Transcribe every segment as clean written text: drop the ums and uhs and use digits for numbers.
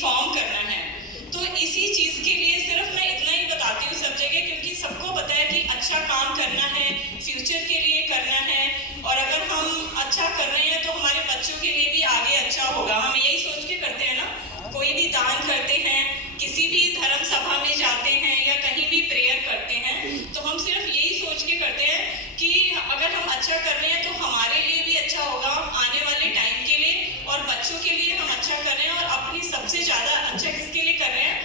Inform करना है। तो इसी चीज़ के लिए सिर्फ मैं इतना ही बताती हूँ सब जगह, क्योंकि सबको पता है कि अच्छा काम करना है, फ्यूचर के लिए करना है, और अगर हम अच्छा कर रहे हैं तो हमारे बच्चों के लिए भी आगे अच्छा होगा। हम यही सोच के करते हैं ना, कोई भी दान करते हैं, किसी भी धर्म सभा में जाते हैं या कहीं भी प्रेयर करते हैं, तो हम सिर्फ यही सोच के करते हैं कि अगर हम अच्छा कर रहे हैं तो हमारे लिए भी अच्छा होगा आने वाले टाइम के लिए, और बच्चों के लिए हम अच्छा कर रहे हैं। और अपनी सबसे ज़्यादा अच्छा किसके लिए कर रहे हैं?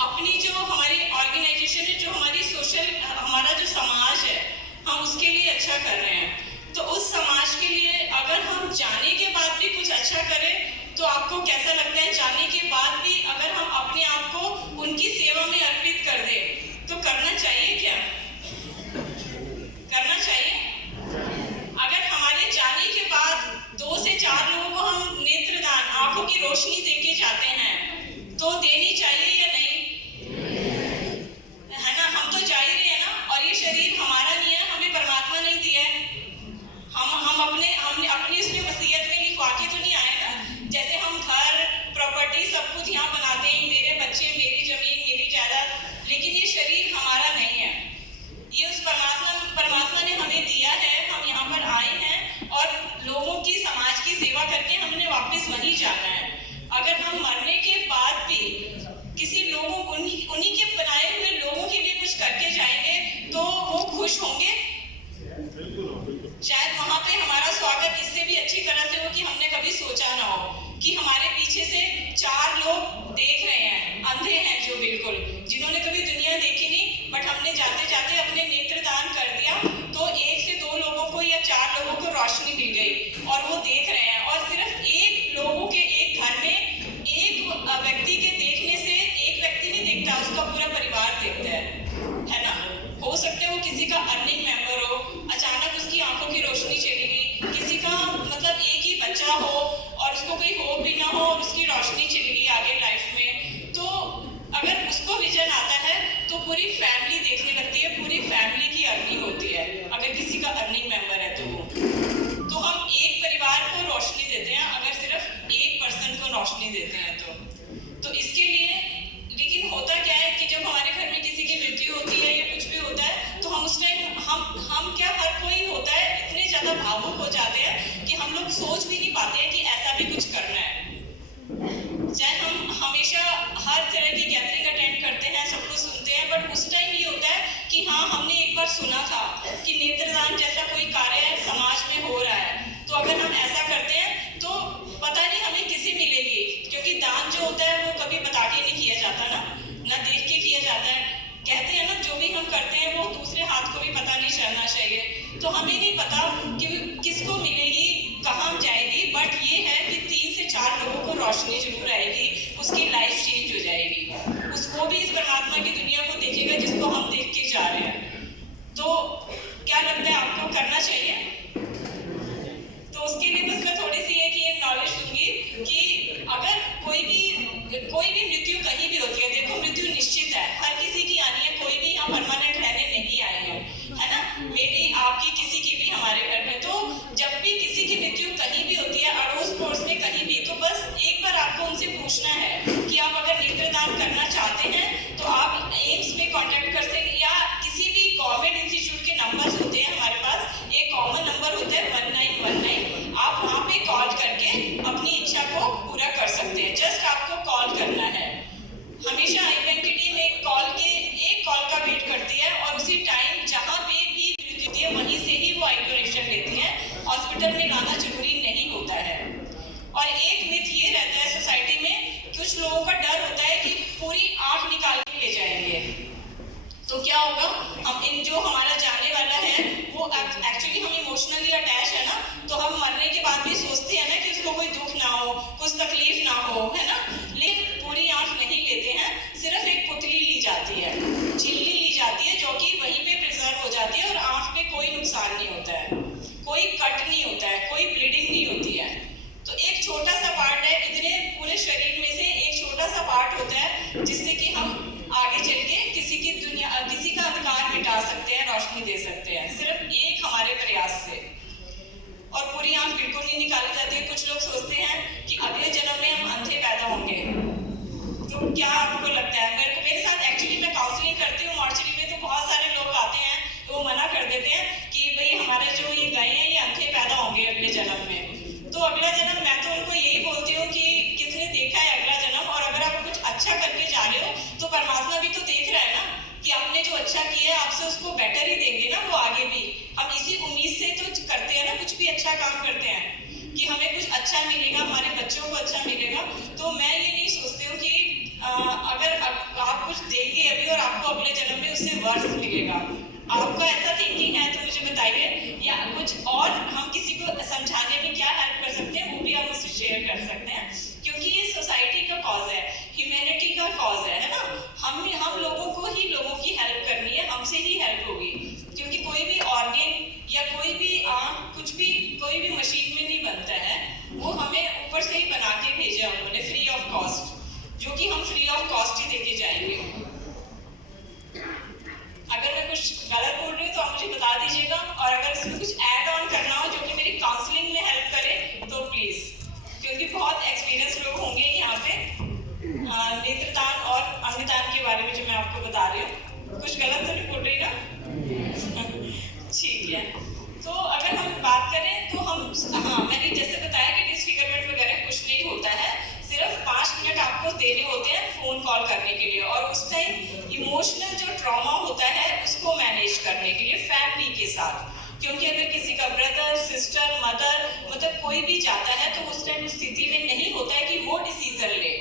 अपनी जो हमारी ऑर्गेनाइजेशन है, जो हमारी सोशल, हमारा जो समाज है, हम उसके लिए अच्छा कर रहे हैं। तो उस समाज के लिए अगर हम जाने के बाद भी कुछ अच्छा करें तो आपको कैसा लगता है? जाने के बाद भी अगर हम अपने आप को उनकी सेवा में अर्पित कर दें तो करना चाहिए क्या? करना चाहिए। अगर हमारे जाने के बाद 2 से 4 लोगों को हम नेत्रदान, आंखों की रोशनी देके जाते हैं, तो देनी चाहिए या नहीं? है ना? हम तो जा ही रहे हैं ना, और ये शरीर हमारा नहीं है, हमें परमात्मा नहीं दिया है। हमने अपनी उसमें वसीयत में लिखवा के तो नहीं आए ना। जैसे हम घर, प्रॉपर्टी सब कुछ यहाँ बनाते हैं, मेरे बच्चे, मेरी जमीन, मेरी जायदाद, लेकिन ये शरीर हमारा नहीं है। ये उस परमात्मा ने हमें दिया है। हम यहाँ पर आए हैं और लोगों की, समाज की सेवा करके हमने वापस वहीं जाना है। अगर हम मरने के बाद भी किसी लोगों, उन्हीं के बनाए हुए लोगों के लिए कुछ करके जाएंगे तो वो खुश होंगे। शायद वहां पे हमारा स्वागत इससे भी अच्छी तरह से हो कि हमने कभी सोचा ना हो कि हमारे पीछे से 4 लोग देख रहे हैं, अंधे हैं जो बिल्कुल, जिन्होंने कभी दुनिया देखी नहीं, बट हमने जाते जाते अपने नेत्रदान कर दिया तो 1 से 2 लोगों को या 4 लोगों को रोशनी मिल गई और वो देख रहे हैं। और सिर्फ एक लोगों के, एक घर में एक व्यक्ति के देखने से एक व्यक्ति नहीं देखता, उसका पूरा परिवार देखता है ना? हो सकता है वो किसी का अर्निंग मेंबर हो, अचानक उसकी आंखों की रोशनी चली गई, किसी का मतलब एक ही बच्चा हो और उसको कोई होप भी ना हो और उसकी रोशनी चली गई आगे लाइफ में, तो अगर उसको विजन आता है तो पूरी फैमिली देखने लगती है, पूरी फैमिली की अर्निंग होती है। अगर किसी का अर्निंग मेंबर है तो हम एक परिवार को रोशनी देते हैं, अगर सिर्फ एक पर्सन को रोशनी देते हैं तो इसके लिए। लेकिन होता क्या है कि जब हमारे घर में किसी की मृत्यु होती है या कुछ भी होता है तो हम उस टाइम हम क्या, हर कोई होता है, इतने ज्यादा भावुक हो जाते हैं कि हम लोग सोच भी नहीं पाते हैं कि ऐसा भी कुछ करना है। चाहे हम हमेशा हर तरह की गैदरिंग अटेंड करते हैं, सब कुछ सुनते हैं, बट उस टाइम ये होता है कि हाँ, हमने एक बार सुना था कि नेत्रदान जैसा कोई कार्य समाज में हो रहा है, तो अगर हम ऐसा करते हैं तो पता नहीं हमें किसी मिलेगी, क्योंकि दान जो होता है वो कभी बता के नहीं किया जाता ना देख के किया जाता है। कहते हैं ना, जो भी हम करते हैं वो दूसरे हाथ को भी पता नहीं चलना चाहिए। तो हमें नहीं पता कि किसको मिलेगी, कहाँ जाएगी, बट ये है कि 3 से 4 लोगों को रोशनी जरूर आएगी, उसकी लाइफ चेंज हो जाएगी, उसको भी इस परमात्मा की दुनिया को देखेगा जिसको हम देख के जा रहे हैं। तो क्या लगता है आपको, करना चाहिए? तो उसके लिए बस मैं थोड़ी सी ये नॉलेज दूंगी कि अगर कोई भी मृत्यु कहीं भी होती है, देखो मृत्यु निश्चित है, हर किसी की आनी है, कोई भी यहाँ परमानेंट रहने नहीं आए हैं, है ना? मेरी, आपकी, किसी की भी हमारे घर में। तो जब भी किसी की मृत्यु कहीं भी होती है, अड़ोस पड़ोस में कहीं भी, तो बस एक बार आपको उनसे पूछना है कि आप अगर नेत्रदान करना चाहते हैं तो आप एम्स में कॉन्टेक्ट कर सकते हैं, या किसी भी गवर्नमेंट इंस्टीट्यूट के नंबर होते हैं हमारे पास, एक कॉमन नंबर होता है 1919, आप वहाँ पे कॉल करके अपनी इच्छा को पूरा कर सकते हैं। जस्ट आपको कॉल करना है। हमेशा आई बैंक की टीम एक कॉल का वेट करती है, और उसी टाइम जहाँ पे भी मृत्यु होती है वहीं से ही वो आई डोनेशन लेती है, हॉस्पिटल में लाना जरूरी नहीं होता है। और एक मिथ ये रहता है सोसाइटी में, कुछ लोगों का डर होता है कि पूरी आंख निकाल के ले जाएंगे तो क्या होगा, हम जो हमारा जाने वाला है वो एक्चुअली हम इमोशनली अटैच है ना, तो हम मरने के बाद भी सोचते हैं ना कि उसको कोई दुख ना हो, कुछ तकलीफ ना हो, है ना? लेकिन पूरी आंख नहीं लेते हैं, सिर्फ एक पुतली ली जाती है, झिल्ली ली जाती है, जो कि वहीं पे प्रिजर्व हो जाती है, और आंख में कोई नुकसान नहीं होता है, कोई कट नहीं होता है, कोई ब्लीडिंग नहीं होती है। तो एक छोटा सा पार्ट है, इतने पूरे शरीर में से एक छोटा सा पार्ट होता है जिससे कि हम आगे चल के किसी का अंधकार मिटा सकते हैं, रोशनी दे सकते हैं, सिर्फ एक हमारे प्रयास से। और पूरी आंख बिल्कुल नहीं निकाली जाती है। कुछ लोग सोचते हैं कि अगले जन्म में हम अंधे पैदा होंगे, तो क्या आपको लगता है? मेरे साथ एक्चुअली मैं काउंसलिंग करती हूँ मॉर्चरी में, तो बहुत सारे लोग आते हैं तो वो मना कर देते हैं कि भाई हमारे जो ये गाय हैं ये अंधे पैदा होंगे अगले जन्म में। तो अगला जन्म मैं तो उनको यही बोलती हूँ कि किसने देखा है अगला जन्म, और अगर आप कुछ अच्छा करके जा रहे हो तो परमात्मा भी तो देख रहा है ना कि आपने जो अच्छा किया है आपसे उसको बेटर ही देंगे ना वो आगे भी। हम इसी उम्मीद से तो करते हैं ना, कुछ भी अच्छा काम करते हैं कि हमें कुछ अच्छा मिलेगा, हमारे बच्चों को अच्छा मिलेगा। तो मैं ये नहीं सोचती हूँ कि अगर आप कुछ देंगे अभी और आपको अगले जन्म में उससे वर्ष मिलेगा। आपका ऐसा थिंकिंग है तो मुझे बताइए, या कुछ और हम किसी को समझाने में क्या हेल्प कर सकते हैं वो भी आप मुझसे शेयर कर सकते हैं, क्योंकि ये सोसाइटी का कॉज है, ह्यूमैनिटी का कॉज है ना। हम लोगों को ही लोगों की हेल्प करनी है, हमसे ही हेल्प होगी, क्योंकि कोई भी ऑर्गन या कोई भी कुछ भी कोई भी मशीन में नहीं बनता है, वो हमें ऊपर से ही बना के भेजा उन्होंने फ्री ऑफ कॉस्ट, जो कि हम फ्री ऑफ कॉस्ट ही देके जाएंगे। अगर मैं कुछ गलत बोल रही हूँ तो आप मुझे बता दीजिएगा, और अगर इसमें कुछ ऐड ऑन करना हो जो कि मेरी काउंसलिंग में हेल्प करे तो प्लीज, क्योंकि बहुत एक्सपीरियंस लोग होंगे यहाँ पे नेत्रदान और अंगदान के बारे में जो मैं आपको बता रही हूँ। कुछ गलत तो नहीं बोल रही ना? ठीक है, तो अगर हम बात करें तो हम मैंने जैसे बताया कि डिसफिगरमेंट वगैरह कुछ नहीं होता है, सिर्फ 5 मिनट आपको देने होते हैं फोन कॉल करने के लिए, और उस टाइम इमोशनल जो ट्रॉमा होता है उसको मैनेज करने के लिए फैमिली के साथ। क्योंकि अगर किसी का ब्रदर, सिस्टर, मदर, मतलब कोई भी जाता है तो उस टाइम स्थिति में नहीं होता है कि वो डिसीजन ले।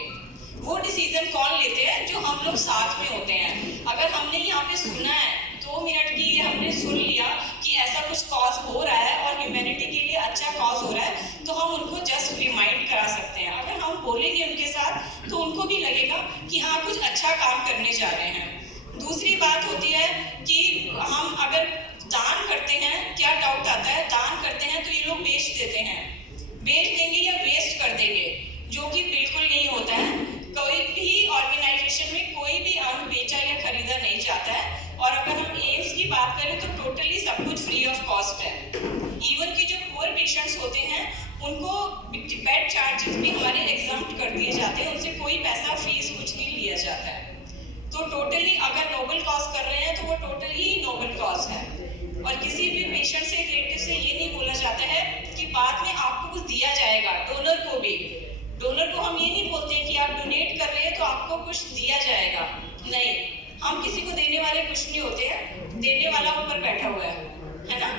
वो डिसीजन कौन लेते हैं? जो हम लोग साथ में होते हैं। अगर हमने यहाँ पे सुना है 2 मिनट की, हमने सुन लिया कि ऐसा कुछ कॉज हो रहा है और ह्यूमैनिटी के लिए अच्छा कॉज हो रहा है, तो हम उनको जस्ट रिमाइंड करा सकते हैं। अगर हम बोलेंगे उनके साथ तो उनको भी लगेगा कि हाँ कुछ अच्छा काम करने जा रहे हैं। दूसरी बात होती है कि हम अगर दान करते हैं, क्या डाउट आता है, दान करते हैं तो ये लोग बेच देते हैं, बेच देंगे या वेस्ट कर देंगे, जो कि बिल्कुल नहीं होता है। कोई भी ऑर्गेनाइजेशन में कोई भी अंग बेचा या खरीदा नहीं जाता है। और अगर हम एम्स की बात करें तो टोटली सब कुछ फ्री ऑफ कॉस्ट है। इवन कि जो पुअर पेशेंट्स होते हैं उनको बेड चार्जेस भी हमारे एग्जम्प्ट कर दिए जाते हैं, उनसे कोई पैसा फीस कुछ नहीं लिया जाता है। तो टोटली अगर नोबल कॉज कर रहे हैं तो वो टोटली नोबल कॉज है। और किसी भी पेशेंट से, रिलेटिव से ये नहीं बोला जाता है कि बाद में आपको कुछ दिया जाएगा। डोनर को भी, डोनर को हम ये नहीं बोलते हैं कि आप डोनेट कर रहे हैं तो आपको कुछ दिया जाएगा, नहीं, हम किसी को देने वाले कुछ नहीं होते हैं, देने वाला ऊपर बैठा हुआ है ना।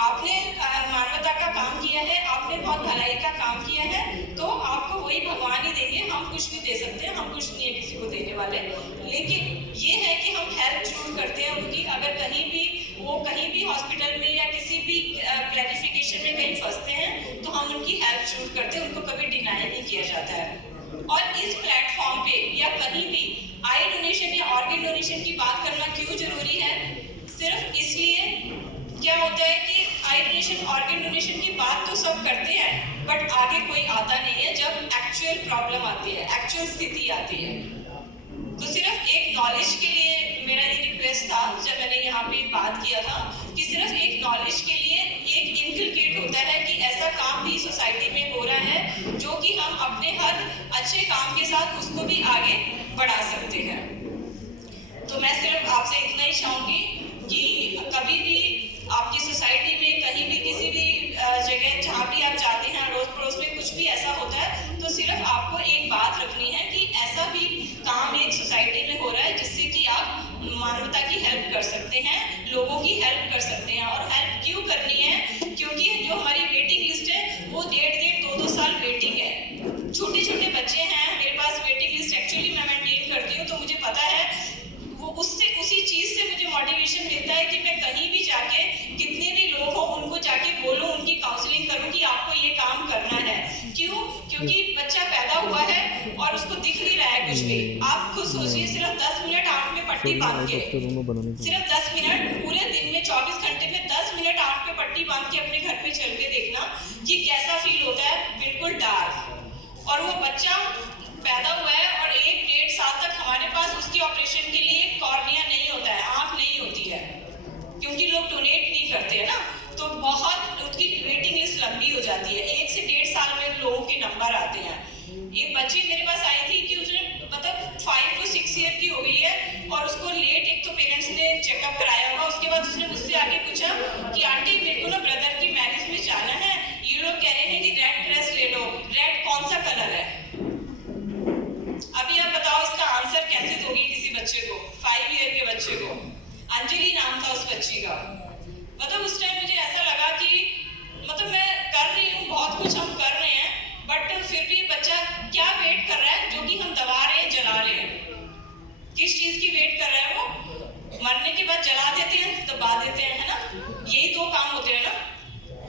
आपने मानवता का काम किया है, आपने बहुत भलाई का काम किया है, तो आपको वही भगवान ही देंगे, हम कुछ नहीं दे सकते, हम कुछ नहीं है किसी को देने वाले। लेकिन ये है कि हम हेल्प जरूर करते हैं उनकी। अगर कहीं भी वो कहीं भी हॉस्पिटल में या किसी भी क्लैरिफिकेशन में कहीं फंसते हैं तो हम उनकी हेल्प जरूर करते हैं, उनको कभी डिनाई नहीं किया जाता है। और इस प्लेटफॉर्म पे या कहीं भी आई डोनेशन या ऑर्गन डोनेशन की बात करना क्यों जरूरी है? सिर्फ इसलिए, क्या होता है कि आई डोनेशन, ऑर्गन डोनेशन की बात तो सब करते हैं, बट आगे कोई आता नहीं है जब एक्चुअल प्रॉब्लम आती है, एक्चुअल स्थिति आती है। तो सिर्फ एक नॉलेज के लिए मेरा ये रिक्वेस्ट था, जब मैंने यहाँ पे बात किया था कि सिर्फ एक नॉलेज के लिए एक इनकलकेट होता है कि ऐसा काम भी सोसाइटी में हो रहा है, जो कि हम अपने हर अच्छे काम के साथ उसको भी आगे बढ़ा सकते हैं। तो मैं सिर्फ आपसे इतना ही चाहूँगी कि कभी भी आपकी सोसाइटी में, कहीं भी, किसी भी जगह जहाँ भी आप जाते हैं, अड़ोस पड़ोस में कुछ भी ऐसा होता है, तो सिर्फ आपको एक बात रखनी है कि ऐसा भी काम एक सोसाइटी में हो रहा है जिससे कि आप मानवता की हेल्प कर सकते हैं, लोगों की हेल्प कर सकते हैं। और हेल्प क्यों करनी है? क्योंकि जो हमारी वेटिंग लिस्ट है वो 1.5-2 साल वेटिंग है। छोटे छोटे बच्चे हैं मेरे पास, वेटिंग लिस्ट एक्चुअली मैं मेंटेन करती हूँ, तो मुझे पता है वो उसी चीज से मुझे मोटिवेशन मिलता है कि मैं कहीं भी जाके, कितने भी लोग हो उनको जाके बोलूं, उनकी काउंसलिंग करूं कि आपको ये काम करना है। क्यों? क्योंकि बच्चा पैदा हुआ है और उसको दिख नहीं रहा है कुछ भी। आप खुद सोचिए, सिर्फ 10 मिनट आंख में पट्टी बांध के, सिर्फ 10 मिनट, पूरे दिन में 24 घंटे में 10 मिनट आंख में पट्टी बांध के अपने घर पे चल के देखना कि कैसा फील होता है। बिल्कुल डार्क। और वो बच्चा पैदा हुआ है और 1-1.5 साल तक हमारे पास उसकी ऑपरेशन के लिए कॉर्निया नहीं होता है, आंख नहीं होती है, क्योंकि लोग डोनेट नहीं करते हैं ना। तो बहुत उसकी वेटिंग लिस्ट लंबी हो जाती है, 1 से 1.5 साल में लोगों के नंबर आते हैं। एक बच्ची मेरे पास आई थी कि उसने मतलब किस चीज की वेट कर रहा है वो? मरने के बाद जला देते हैं, दबा देते हैं, है ना? यही दो काम होते हैं ना।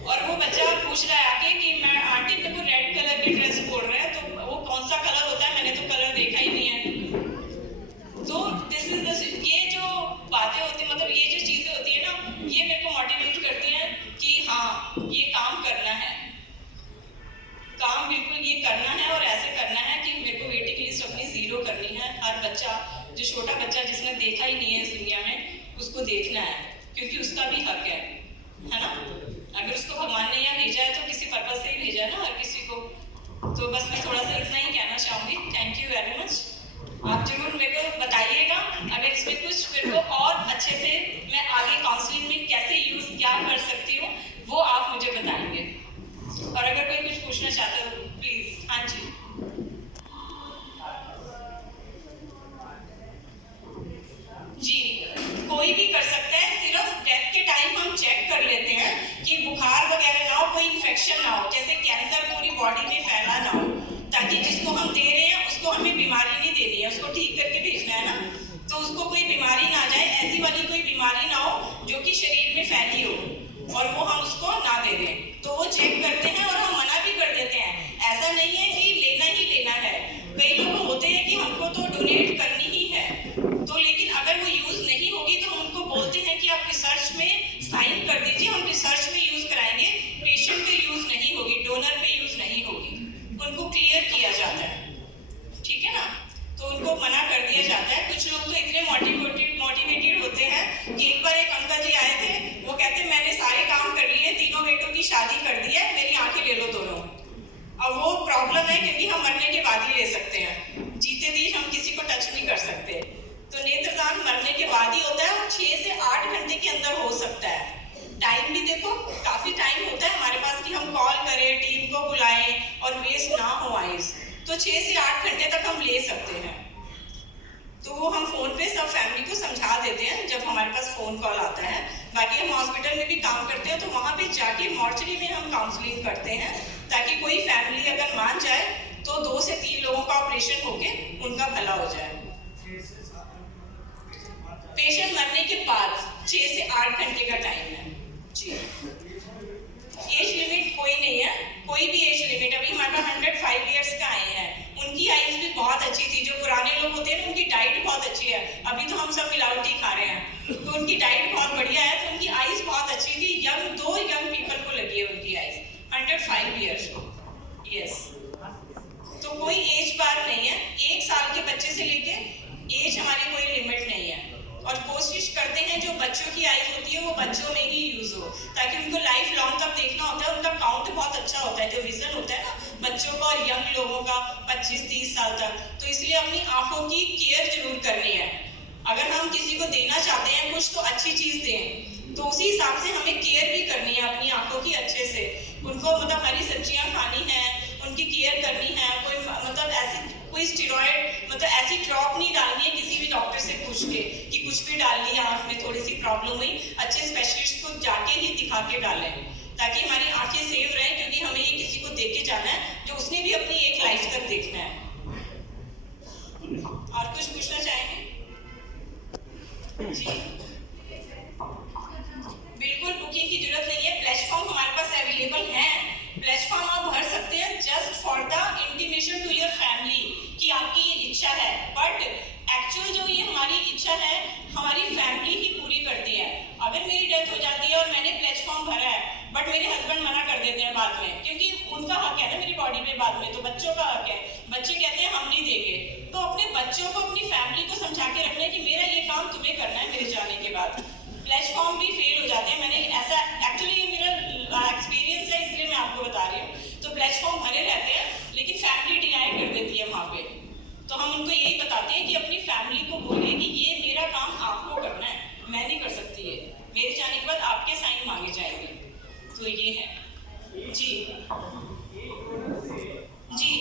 और वो बच्चा पूछ रहा है आके कि मैं आंटी मेरे को रेड कलर की ड्रेस बोल रहे हैं, तो वो कौन सा कलर होता है, मैंने तो कलर देखा ही नहीं है। तो दिस इज द, ये जो बातें होती है, मतलब ये जो चीजें होती है ना, ये मेरे को मोटिवेट करती हैं कि हाँ ये काम करना है, काम बिल्कुल ये करना है और ऐसे करना है कि मेरे को वेटिंग लिस्ट अपनी जीरो करनी है। हर बच्चा, जो छोटा बच्चा जिसने देखा ही नहीं है इस दुनिया में, उसको देखना है, क्योंकि उसका भी हक है ना? अगर उसको भगवान ने यहाँ भेजा है तो किसी पर्पज से ही भेजा है ना हर किसी को। तो बस मैं थोड़ा सा इतना ही कहना चाहूँगी। Thank you very much. आप जरूर मेरे को बताइएगा अगर इसमें कुछ मेरे को और अच्छे से मैं आगे काउंसलिंग में कैसे यूज क्या कर सकती हूँ, वो आप मुझे बताएंगे। और अगर कोई कुछ पूछना चाहते हो प्लीज। हाँ जी जी, कोई भी कर सकता है। सिर्फ डेथ के टाइम हम चेक कर लेते हैं कि बुखार वगैरह ना हो, कोई इन्फेक्शन ना हो, जैसे कैंसर पूरी बॉडी में फैला ना हो, ताकि जिसको हम दे रहे हैं उसको हमें बीमारी नहीं देनी है, उसको ठीक करके भेजना है ना, तो उसको कोई बीमारी ना जाए, ऐसी वाली कोई बीमारी ना हो जो कि शरीर में फैली हो और वो हम उसको ना दे दें। तो वो चेक करते हैं और हम मना भी कर देते हैं। ऐसा नहीं है कि लेना ही लेना है। कई लोग होते हैं कि हमको तो डोनेट करनी ही है, तो लेकिन अगर वो यूज नहीं होगी तो हम उनको बोलते हैं कि आप रिसर्च में साइन कर दीजिए, हम रिसर्च में यूज कराएंगे, पेशेंट पे यूज नहीं होगी, डोनर पे यूज नहीं होगी। उनको क्लियर किया जाता है, ठीक है ना? तो उनको मना कर दिया जाता है। कुछ लोग तो इतने मोटिवेटेड होते हैं कि एक बार एक अंकल जी आए थे, वो कहते मैंने सारे काम कर लिए, तीनों बेटों की शादी कर दी है, मेरी आंखें ले लो दोनों। अब वो प्रॉब्लम है क्योंकि हम मरने के बाद ही ले सकते हैं, जीते दी हम किसी को टच नहीं कर सकते। तो नेत्रदान मरने के बाद ही होता है और 6 से 8 घंटे के अंदर हो सकता है। टाइम भी देखो काफी टाइम होता है हमारे पास कि हम कॉल करें, टीम को बुलाएं और वेस्ट ना हो आइस, तो 6 से 8 घंटे तक हम ले सकते हैं। तो वो हम फोन पे सब फैमिली को समझा देते हैं जब हमारे पास फोन कॉल आता है। बाकी हम हॉस्पिटल में भी काम करते हैं, तो वहाँ पे जाके मॉर्चरी में हम काउंसलिंग करते हैं, ताकि कोई फैमिली अगर मान जाए तो 2 से 3 लोगों का ऑपरेशन होके उनका भला हो जाए। पेशेंट मरने के बाद 6 से 8 घंटे का टाइम है जी। एज लिमिट कोई नहीं है, कोई भी एज लिमिट। अभी हमारे पास 105 इयर्स का आए हैं, उनकी आइज भी बहुत अच्छी थी। जो पुराने लोग होते हैं ना, उनकी डाइट बहुत अच्छी है। अभी तो हम सब मिलावटी खा रहे हैं, तो उनकी डाइट बहुत बढ़िया है, तो उनकी आइज बहुत अच्छी थी। दो यंग पीपल को लगी है उनकी आइज, 105 इयर्स। यस, तो कोई एज बार नहीं है। 1 साल के बच्चे से लेके एज हमारी कोई लिमिट नहीं है। और कोशिश करते हैं जो बच्चों की आइज होती है वो बच्चों में ही यूज हो, ताकि उनको लाइफ लॉन्ग तक देखना होता है। उनका काउंट बहुत अच्छा होता है, जो विजन होता है ना बच्चों का और यंग लोगों का 25-30 साल तक। तो इसलिए अपनी आंखों की केयर जरूर करनी है। अगर हम किसी को देना चाहते हैं कुछ, तो अच्छी चीज दें, तो उसी हिसाब से हमें केयर भी करनी है अपनी आंखों की अच्छे से। उनको मतलब हरी सब्जियां खानी है, उनकी केयर करनी है। कोई मतलब ऐसी कोई स्टेरॉइड मतलब ऐसी ड्रॉप नहीं डालनी है किसी भी डॉक्टर से पूछ के कि कुछ भी डाल लिया, आंख में थोड़ी सी प्रॉब्लम हुई, अच्छे स्पेशलिस्ट को जाके ही दिखा के डालें, ताकि हमारी आंखें सेफ रहें। क्योंकि हमें ये किसी को देख के जाना है जो उसने भी अपनी एक लाइफ तक देखना है। और कुछ पूछना चाहेंगे जी? बिल्कुल बुकिंग की जरूरत नहीं है, प्लेटफॉर्म हमारे पास अवेलेबल है। प्लेटफॉर्म आप भर सकते हैं just for the intimation to your family कि आपकी ये इच्छा है। बट एक्चुअल जो ये हमारी इच्छा है हमारी फैमिली ही पूरी करती है। अगर मेरी डेथ हो जाती है और मैंने प्लेटफॉर्म भरा है, बट मेरे हस्बैंड मना कर देते हैं बाद में, क्योंकि उनका हक है ना मेरी बॉडी पे, बाद में तो बच्चों का हक है। बच्चे कहते हैं हम नहीं देंगे, तो अपने बच्चों को अपनी फैमिली को समझा के रखना है कि मेरा ये काम तुम्हें करना है मेरे जाने के बाद। प्लेटफॉर्म भी फेल हो जाते हैं। मैंने ऐसा एक्चुअली मेरा एक्सपीरियंस है, इसलिए मैं आपको बता रही हूँ। तो प्लेटफॉर्म भरे रहते हैं लेकिन फैमिली डिनाई कर देती है वहाँ पे। तो हम उनको यही बताते हैं कि अपनी फैमिली को बोलिए कि ये मेरा काम आपको करना है, मैं नहीं कर सकती है, मेरे जाने के बाद आपके साइन मांगे जाएंगे। तो ये है जी जी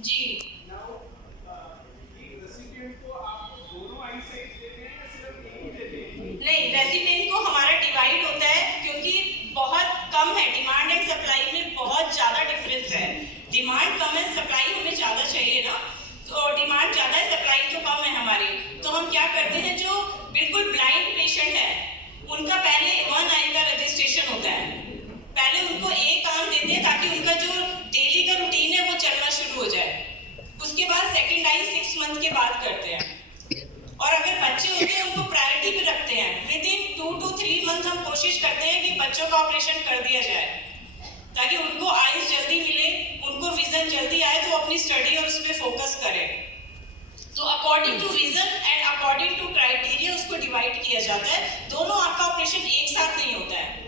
जी। नहीं, रेसिडेंट को हमारा डिवाइड होता है क्योंकि बहुत कम है, डिमांड एंड सप्लाई में बहुत ज़्यादा डिफरेंस है। डिमांड कम है, सप्लाई हमें ज़्यादा चाहिए ना, तो डिमांड ज़्यादा है, सप्लाई तो कम मंथ के बाद करते हैं। और अगर बच्चे होते हैं उनको प्रायोरिटी पे रखते हैं, विद इन 2 to 3 मंथ हम कोशिश करते हैं कि बच्चों का ऑपरेशन कर दिया जाए ताकि उनको आइज जल्दी मिले, उनको विजन जल्दी आए तो अपनी स्टडी और उस पर फोकस करें। तो according to vision and according to criteria उसको डिवाइड किया जाता है। दोनों आंख का ऑपरेशन एक साथ नहीं होता है।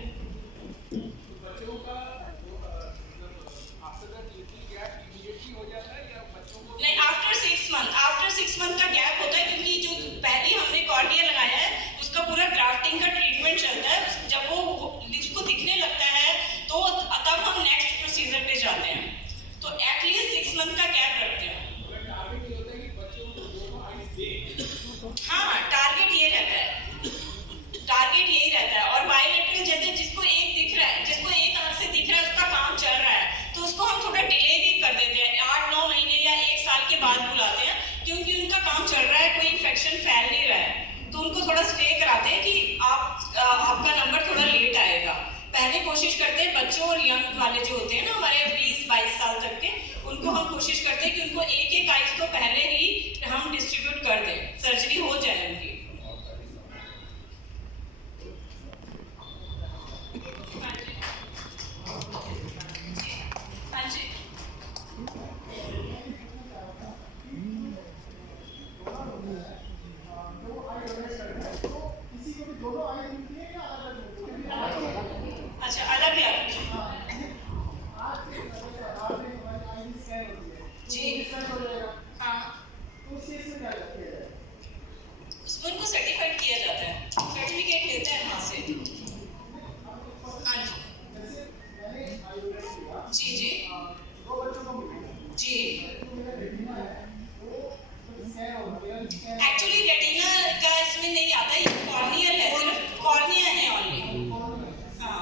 नहीं, आफ्टर 6 मंथ का गैप होता है, क्योंकि जो पहले हमने कॉर्निया लगाया है उसका पूरा ग्राफ्टिंग का ट्रीटमेंट चलता है। जब वो उसको दिखने लगता है तो तब हम नेक्स्ट प्रोसीजर पे जाते हैं। तो एटलीस्ट 6 मंथ का गैप रखते हैं। हाँ, टारगेट ये रहता है, टारगेट यही रहता है। और बायलैटरल जैसे जिसको एक दिख रहा है, जिसको एक आंख से दिख रहा है, उसका काम चल रहा है, तो उसको हम थोड़ा डिले भी कर देते हैं, 8-9 महीने या 1 साल के बाद बुलाते हैं, क्योंकि उनका काम चल रहा है, कोई इन्फेक्शन फैल नहीं रहा है, तो उनको थोड़ा स्टे कराते हैं कि आपका नंबर थोड़ा लेट आएगा। पहले कोशिश करते हैं बच्चों और यंग वाले जो होते हैं ना, हमारे 20-22 साल तक के, उनको हम कोशिश करते हैं कि उनको एक आइज को पहले ही हम डिस्ट्रीब्यूट कर दें, सर्जरी हो जाए उनकी। हाँ जी, अच्छा, अलग अलग जी, हाँ, उसमें उनको सर्टिफाइड किया जाता है, सर्टिफिकेट लेते हैं वहाँ से। हाँ जी, जी जी, एक्चुअली रेटिना का इसमें नहीं आता, ये कॉर्नियल है, सिर्फ कॉर्निया है ऑनली। हाँ,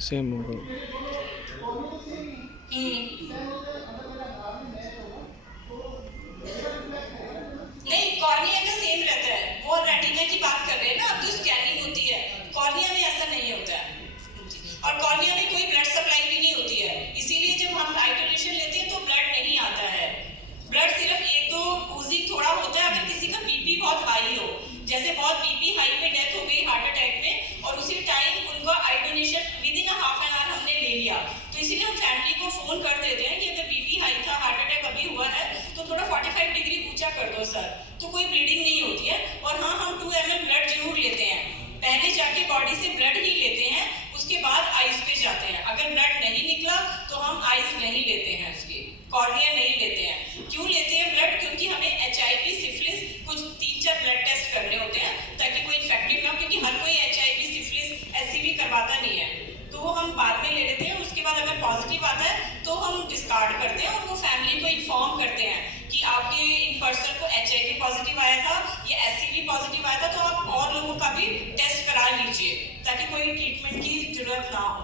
सेम होगा। नहीं, कॉर्निया का सेम रहता है, वो रेटिना की बात कर रहे हैं ना, अब जो स्कैनिंग होती है, कॉर्निया में ऐसा नहीं होता है। और कॉर्निया में कोई ब्लड सप्लाई भी नहीं होती है, इसीलिए जब हम आई डोनेशन लेते हैं तो ब्लड नहीं आता है। ब्लड सिर्फ 1-2 ऊजिंग थोड़ा होता है अगर किसी का बीपी बहुत हाई हो, जैसे बहुत बीपी हाई में डेथ हो गई हार्ट अटैक में, और उसी टाइम उनका आई donation with in half an hour हमने ले लिया, तो इसीलिए हम फैमिली को फोन कर देते हैं कि अगर बीपी हाई था, हार्ट अटैक अभी हुआ है, तो थोड़ा 45 डिग्री ऊंचा कर दो सर, तो कोई ब्लीडिंग नहीं होती है। और हाँ, हम 2 ml ब्लड जरूर लेते हैं, पहले जाके बॉडी से ब्लड ही लेते हैं, उसके बाद आइज पे जाते हैं। अगर ब्लड नहीं निकला तो हम आइज नहीं लेते हैं, उसकी कॉर्निया नहीं लेते हैं। क्यों लेते हैं ब्लड? क्योंकि हमें HIV, सिफिलिस, कुछ 3-4 ब्लड टेस्ट करने होते हैं ताकि कोई इन्फेक्टिव ना, क्योंकि हर कोई HIV, सिफिलिस, SCV करवाता नहीं है, तो वो हम बाद में ले लेते हैं। उसके बाद अगर पॉजिटिव आता है तो हम डिस्कार्ड करते हैं और वो फैमिली को इन्फॉर्म करते हैं कि आपके इन पर्सन को HIV पॉजिटिव आया था या SCV पॉजिटिव आया था, तो आप और लोगों का भी टेस्ट करा लीजिए ताकि कोई ट्रीटमेंट की जरूरत ना हो।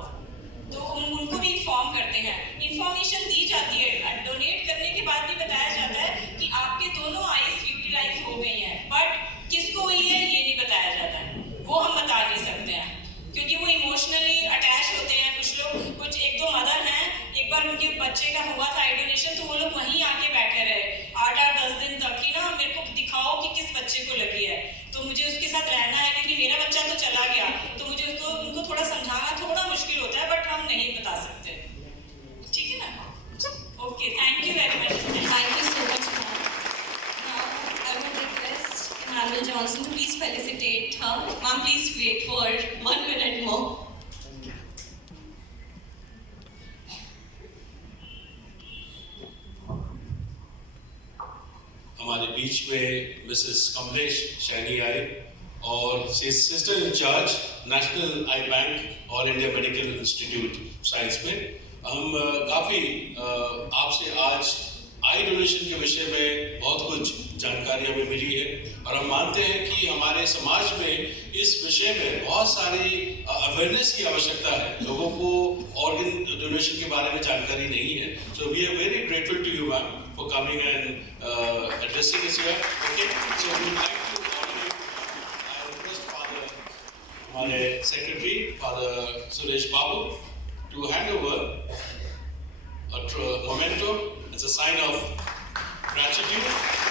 तो उनको भी इन्फॉर्म करते हैं, इन्फॉर्मेशन दी जाती है। डोनेट करने के बाद भी बताया जाता है कि आपके दोनों आइज यूटिलाइज हो गई हैं, बट किसको हुई है ये नहीं बताया जाता है, वो हम बता नहीं सकते हैं क्योंकि वो इमोशनली अटैच होते हैं। कुछ लोग, कुछ 1-2 मदर हैं, एक बार उनके बच्चे का हुआ था आई डोनेशन, तो वो लोग वहीं आके बैठे रहे 8-10 दिन तक कि ना मेरे को दिखाओ कि किस बच्चे को लगी है, तो मुझे उसके साथ रहना है क्योंकि मेरा बच्चा तो चला गया, तो मुझे उनको थोड़ा समझाना थोड़ा मुश्किल होता है, बट हम नहीं बता सकते। ठीक है ना? Okay, thank you very much. Thank you so much, ma'am. Now, I would request Emmanuel Johnson to please felicitate her. Ma'am, please wait for 1 minute more. हमारे बीच में मिसेस कमलेश सैनी आए और sister incharge national eye bank all India medical institute science में। हम काफ़ी आपसे आज आई donation के विषय में बहुत कुछ जानकारी हमें मिली है और हम मानते हैं कि हमारे समाज में इस विषय में बहुत सारी अवेयरनेस की आवश्यकता है। लोगों को ऑर्गन डोनेशन के बारे में जानकारी नहीं है। So we are very grateful to you ma'am for coming and addressing us here. Okay, so we would like to I request father, हमारे secretary father Suresh Babu, to hand over a memento. It's a sign of gratitude.